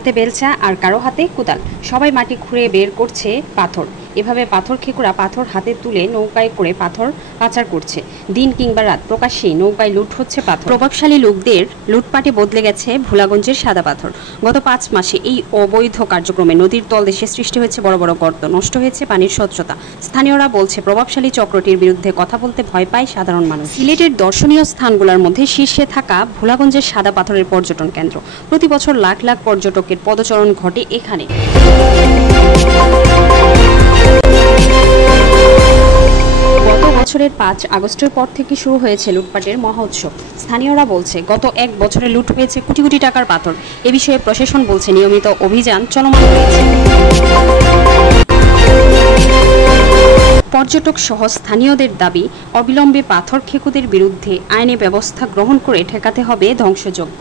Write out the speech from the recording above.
হাতে বেলচা আর কারো হাতে কোদাল, সবাই মাটি খুঁড়ে বের করছে পাথর। এভাবে পাথর খেকুরা পাথর হাতে তুলে নৌকায় করে পাথর পাচার করছে। দিন কিংবা রাত প্রকাশ্যেই নৌকায় লুট হচ্ছে পাথর। প্রভাবশালী লোকদের লুটপাটে বদলে গেছে ভোলাগঞ্জের সাদা পাথর। গত 5 মাসে এই অবৈধ কার্যক্রমে নদীর তলদেশে সৃষ্টি হয়েছে বড় বড় গর্ত, নষ্ট হয়েছে পানির স্বচ্ছতা। স্থানীয়রা বলছে প্রভাবশালী চক্রটির বিরুদ্ধে কথা বলতে ভয় পায় সাধারণ মানুষ। সিলেটের দর্শনীয় স্থানগুলোর মধ্যে শীর্ষে থাকা ভোলাগঞ্জের সাদা পাথরের পর্যটন কেন্দ্র। প্রতি বছর লাখ লাখ পর্যটকের পদচারণ ঘটে এখানে। গত বছরের 5 আগস্টের পর থেকে শুরু হয়েছে লুটপাটের মহা উৎসব। স্থানীয়রা বলছে গত 1 বছরে লুট হয়েছে কোটি কোটি টাকার পাথর। এ বিষয়ে প্রশাসন বলছে নিয়মিত অভিযান চলমান রয়েছে। পর্যটক সহ স্থানীয়দের দাবি, অবিলম্বে পাথর খেকুদের বিরুদ্ধে আইনি ব্যবস্থা গ্রহণ করে ঠেকাতে হবে ধ্বংসযজ্ঞ।